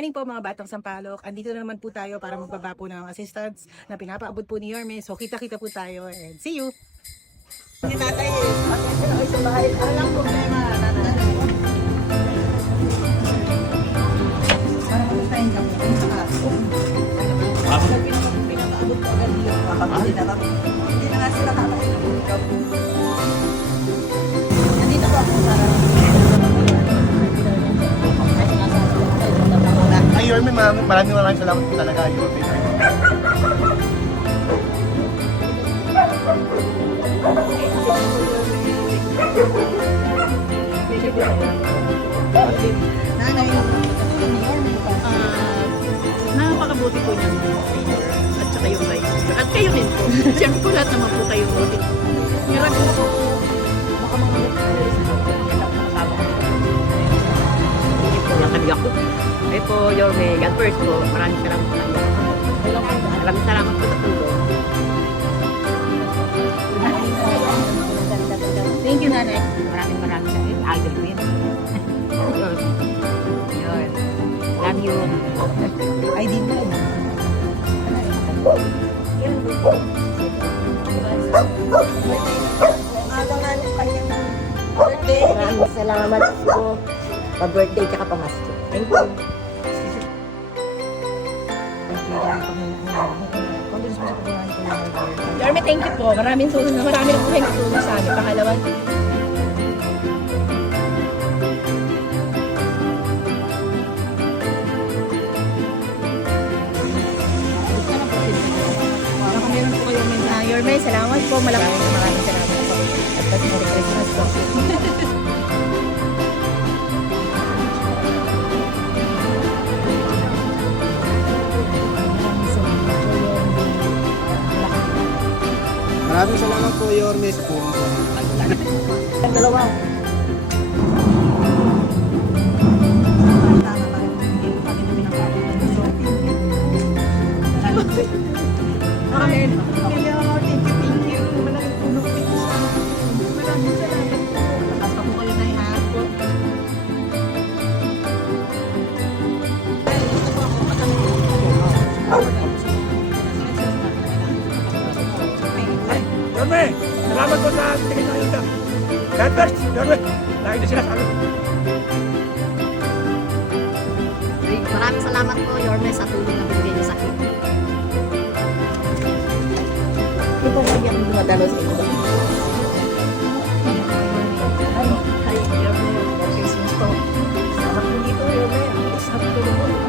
morning po mga Batang Sampalok. Andito na naman po tayo para magbaba po ng assistance na pinapaabot po ni Yorme. So kita-kita po tayo and see you! Hindi tatay eh. Ay, sa bahay. Alang problema. Para mag-sign ka po. Pinapaabot po agad yung makakapili na kami. Hindi na nga sila kakain. Nandito po ako para Ay, Yorme, maraming salamat po talaga, Yorme. Nanay, Napakabuti po niya at saka yung vice mayor. At kayo din po. Siyempre po lahat naman po kayo buti. Hirap po. Baka mga nakaliyak ko. Ay po, Yorme, God first po. Maraming salamat po. Maraming salamat po sa tulong. thank you, Nanay. Maraming salamat. Idol ko yun. Yun. Love you. I did not. Maraming salamat po. Pa-birthday tsaka pamasko. Thank you. Yorme, thank you po. Marami na po kayo natulong sa amin. Pangalawa, Baka meron po kayo Yorme, salamat po. Maraming salamat po. At Merry Christmas po. Maraming salamat po, Yorme, sa tulong po. Ang dalawa. Amen. Thank you. Maraming tulong po sa amin. Maraming salamat po. Lakas pa po kayo na ihahap po. Yorme, salamat po sa tingin na yun. God first, Yorme. Lagi na sila sa amin. maraming salamat po, Yorme, sa tulong na binigay niyo sa akin. Hindi po kaya akong dumadalo sa inyo.